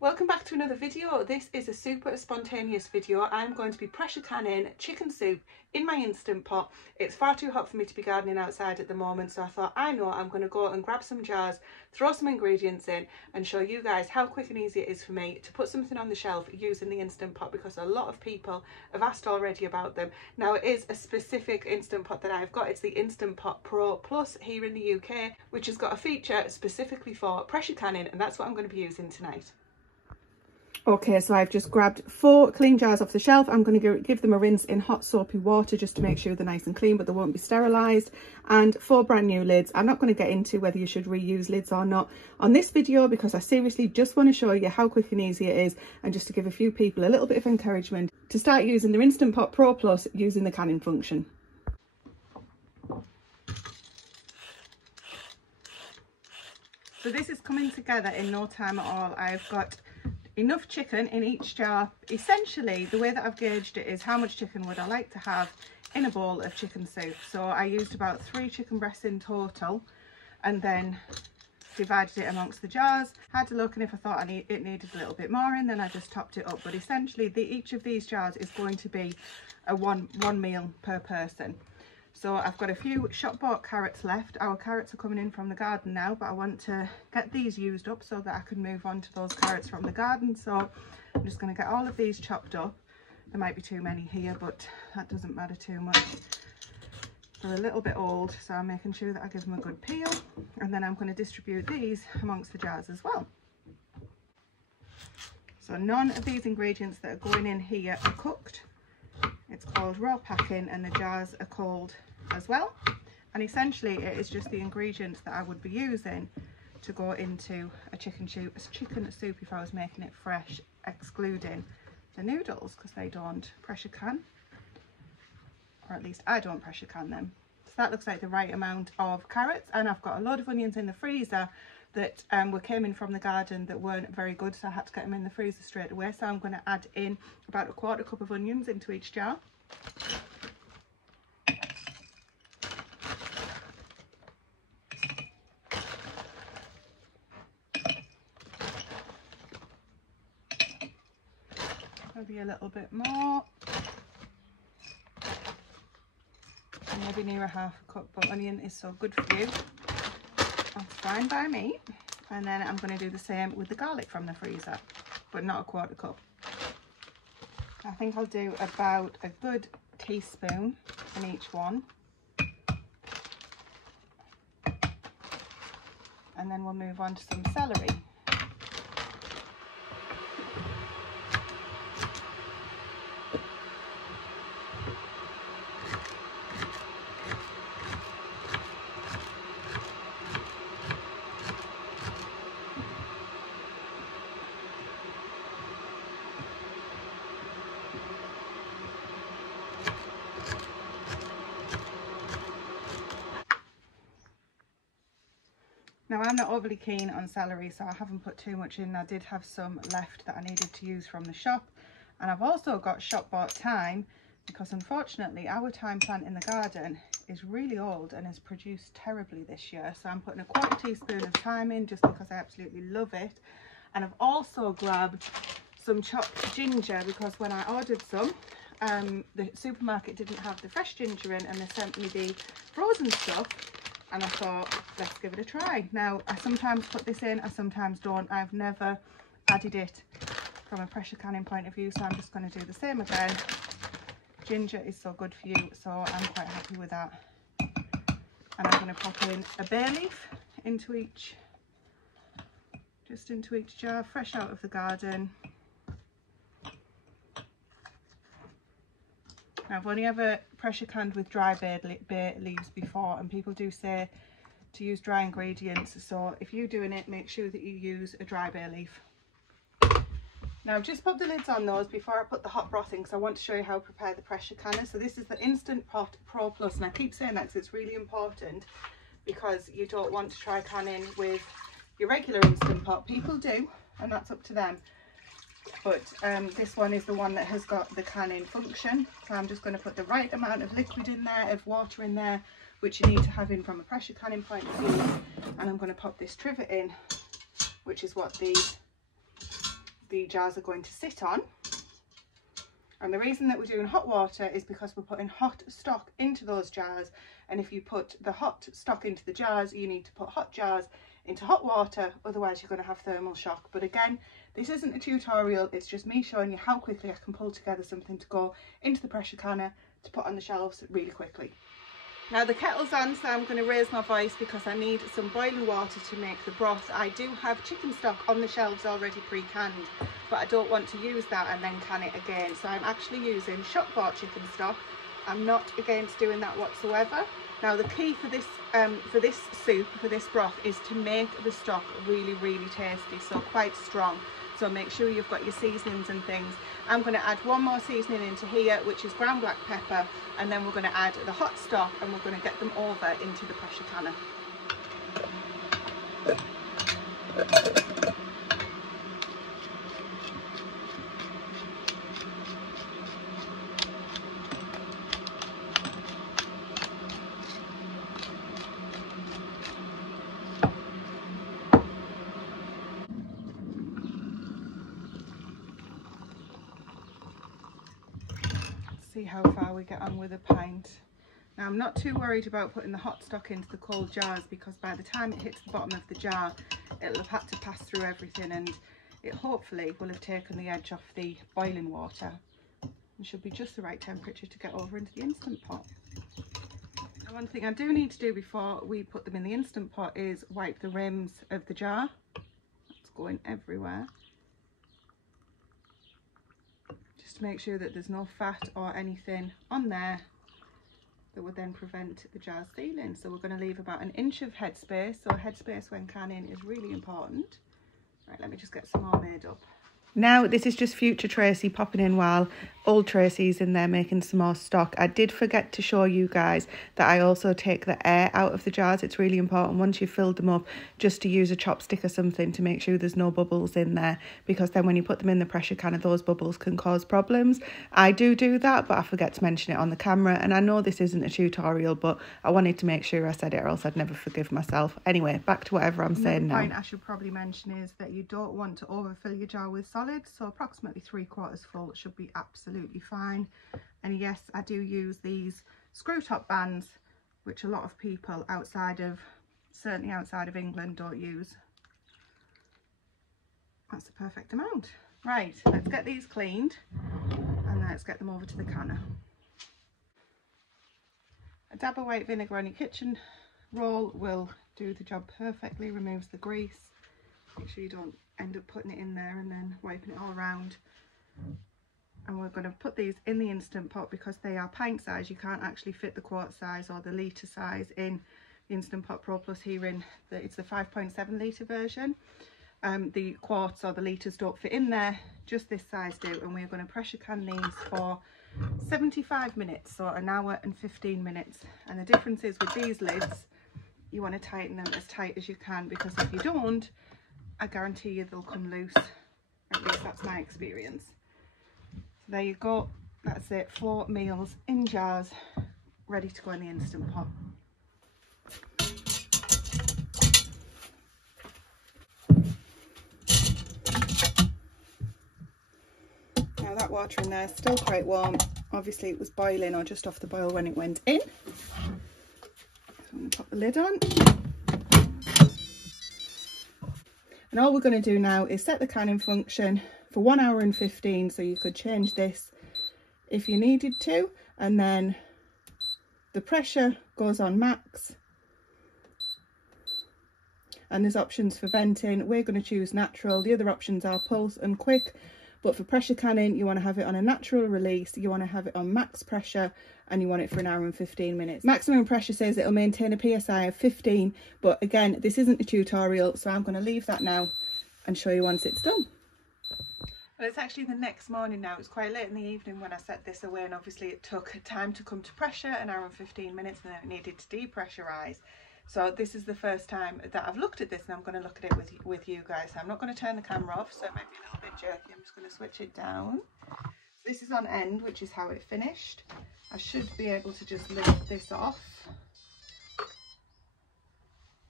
Welcome back to another video. This is a super spontaneous video. I'm going to be pressure canning chicken soup in my Instant Pot. It's far too hot for me to be gardening outside at the moment, so I thought, I know, I'm going to go and grab some jars, throw some ingredients in and show you guys how quick and easy it is for me to put something on the shelf using the Instant Pot, because a lot of people have asked already about them. Now, it is a specific Instant Pot that I've got. It's the Instant Pot Pro Plus here in the UK, which has got a feature specifically for pressure canning, and that's what I'm going to be using tonight. Okay, so I've just grabbed 4 clean jars off the shelf. I'm going to give them a rinse in hot soapy water just to make sure they're nice and clean, but they won't be sterilised. And 4 brand new lids. I'm not going to get into whether you should reuse lids or not on this video, because I seriously just want to show you how quick and easy it is, and just to give a few people a little bit of encouragement to start using their Instant Pot Pro Plus using the canning function. So this is coming together in no time at all. I've got enough chicken in each jar. Essentially, the way that I've gauged it is how much chicken would I like to have in a bowl of chicken soup. So I used about 3 chicken breasts in total, and then divided it amongst the jars. Had a look, and if I thought it needed a little bit more in, then I just topped it up. But essentially, each of these jars is going to be a one meal per person. So I've got a few shop bought carrots left. Our carrots are coming in from the garden now, but I want to get these used up so that I can move on to those carrots from the garden. So I'm just going to get all of these chopped up. There might be too many here, but that doesn't matter too much. They're a little bit old, so I'm making sure that I give them a good peel. And then I'm going to distribute these amongst the jars as well. So none of these ingredients that are going in here are cooked. It's called raw packing, and the jars are cold as well. And essentially it is just the ingredients that I would be using to go into a chicken soup if I was making it fresh, excluding the noodles, because they don't pressure can, or at least I don't pressure can them. So that looks like the right amount of carrots, and I've got a load of onions in the freezer that came in from the garden that weren't very good, so I had to get them in the freezer straight away. So I'm going to add in about a 1/4 cup of onions into each jar. Maybe a little bit more, maybe near a 1/2 cup, but onion is so good for you, that's fine by me. And then I'm going to do the same with the garlic from the freezer, but not a 1/4 cup. I think I'll do about a good teaspoon in each one, and then we'll move on to some celery. Now, I'm not overly keen on celery, so I haven't put too much in. I did have some left that I needed to use from the shop. And I've also got shop bought thyme, because unfortunately our thyme plant in the garden is really old and has produced terribly this year. So I'm putting a 1/4 teaspoon of thyme in just because I absolutely love it. And I've also grabbed some chopped ginger, because when I ordered some, the supermarket didn't have the fresh ginger in, and they sent me the frozen stuff. And I thought, let's give it a try. Now, I sometimes put this in, I sometimes don't. I've never added it from a pressure canning point of view, so I'm just going to do the same again. Ginger is so good for you, so I'm quite happy with that. And I'm going to pop in a bay leaf into each jar, fresh out of the garden. Now, I've only ever pressure canned with dry bay leaves before, and people do say to use dry ingredients, so if you're doing it, make sure that you use a dry bay leaf. Now, I've just put the lids on those before I put the hot broth in, because I want to show you how to prepare the pressure canner. So this is the Instant Pot Pro Plus, and I keep saying that because it's really important, because you don't want to try canning with your regular Instant Pot. People do, and that's up to them. But this one is the one that has got the canning function. So I'm just going to put the right amount of liquid in there, of water in there, which you need to have in from a pressure canning point of view. And I'm going to pop this trivet in, which is what the the jars are going to sit on. And the reason that we're doing hot water is because we're putting hot stock into those jars, and if you put the hot stock into the jars, you need to put hot jars into hot water, otherwise you're going to have thermal shock. But again, this isn't a tutorial, it's just me showing you how quickly I can pull together something to go into the pressure canner to put on the shelves really quickly. Now the kettle's on, so I'm going to raise my voice because I need some boiling water to make the broth. I do have chicken stock on the shelves already pre-canned, but I don't want to use that and then can it again. So I'm actually using shop-bought chicken stock. I'm not against doing that whatsoever. Now the key for this soup, for this broth, is to make the stock really, really tasty, so quite strong. So make sure you've got your seasonings and things. I'm going to add one more seasoning into here, which is ground black pepper, and then we're going to add the hot stock and we're going to get them over into the pressure canner. See how far we get on with a pint. Now I'm not too worried about putting the hot stock into the cold jars, because by the time it hits the bottom of the jar it'll have had to pass through everything, and it hopefully will have taken the edge off the boiling water and should be just the right temperature to get over into the Instant Pot. Now one thing I do need to do before we put them in the Instant Pot is wipe the rims of the jar. It's going everywhere. To make sure that there's no fat or anything on there that would then prevent the jar sealing. So we're going to leave about 1 inch of headspace. So headspace when canning is really important. Right, let me just get some more made up. Now this is just future Tracy popping in while old Tracy's in there making some more stock. I did forget to show you guys that I also take the air out of the jars. It's really important once you've filled them up just to use a chopstick or something to make sure there's no bubbles in there, because then when you put them in the pressure canner those bubbles can cause problems. I do that, but I forget to mention it on the camera, and I know this isn't a tutorial, but I wanted to make sure I said it or else I'd never forgive myself. Anyway, back to whatever I'm saying now. Another point I should probably mention is that you don't want to overfill your jar with solids, so approximately 3/4 full should be absolutely fine. And yes, I do use these screw top bands, which a lot of people certainly outside of England don't use. That's the perfect amount. Right, let's get these cleaned and let's get them over to the canner. A dab of white vinegar on your kitchen roll will do the job perfectly, removes the grease. Make sure you don't end up putting it in there and then wiping it all around. And we're going to put these in the Instant Pot because they are pint size. You can't actually fit the quart size or the litre size in the Instant Pot Pro Plus here it's the 5.7 litre version. The quarts or the litres don't fit in there, just this size do, and we're going to pressure can these for 75 minutes, so 1 hour and 15 minutes. And the difference is with these lids, you want to tighten them as tight as you can, because if you don't, I guarantee you they'll come loose. At least that's my experience. So there you go, that's it, 4 meals in jars ready to go in the Instant Pot. Now that water in there is still quite warm. Obviously it was boiling or just off the boil when it went in. So I'm going to pop the lid on. And all we're going to do now is set the canning function for 1 hour and 15, so you could change this if you needed to, and then the pressure goes on max, and there's options for venting. We're going to choose natural. The other options are pulse and quick, but for pressure canning you want to have it on a natural release, you want to have it on max pressure, and you want it for 1 hour and 15 minutes. Maximum pressure says it'll maintain a PSI of 15, but again, this isn't a tutorial, so I'm going to leave that now and show you once it's done. Well, it's actually the next morning now. It's quite late in the evening when I set this away, and obviously it took time to come to pressure, 1 hour and 15 minutes, and then it needed to depressurise. So this is the first time that I've looked at this, and I'm going to look at it with you guys. I'm not going to turn the camera off, so it might be a little bit jerky. I'm just going to switch it down. This is on end, which is how it finished. I should be able to just lift this off.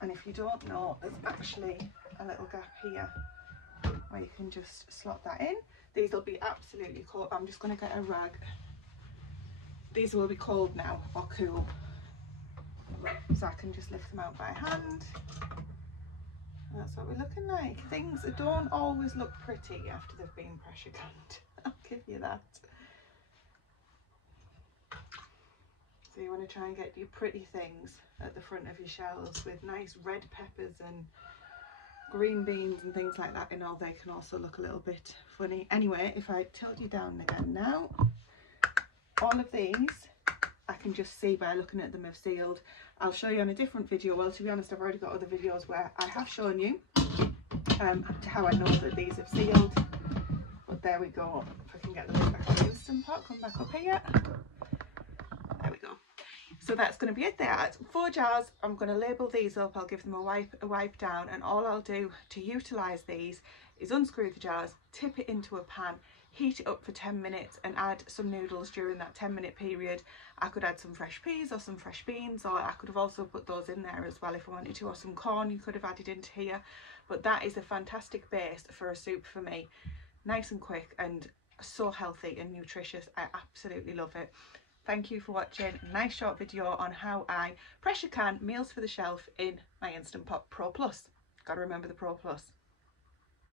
And if you don't know, there's actually a little gap here. where you can just slot that in. These will be absolutely cold. I'm just going to get a rag. These will be cold now, or cool, so I can just lift them out by hand. That's what we're looking like. Things don't always look pretty after they've been pressure canned. I'll give you that. So you want to try and get your pretty things at the front of your shelves with nice red peppers and green beans and things like that, and all they can also look a little bit funny. Anyway, if I tilt you down again now, all of these I can just see by looking at them have sealed. I'll show you on a different video. Well, to be honest, I've already got other videos where I have shown you how I know that these have sealed. But there we go. If I can get the lid back on the Instant Pot, come back up here. There we go. So that's going to be it there. 4 jars. I'm going to label these up. I'll give them a wipe down, and all I'll do to utilise these is unscrew the jars, tip it into a pan, heat it up for 10 minutes and add some noodles during that 10-minute period. I could add some fresh peas or some fresh beans, or I could have also put those in there as well if I wanted to, or some corn you could have added into here. But that is a fantastic base for a soup for me. Nice and quick and so healthy and nutritious. I absolutely love it. Thank you for watching. Nice short video on how I pressure can meals for the shelf in my Instant Pot Pro Plus. Gotta remember the Pro Plus.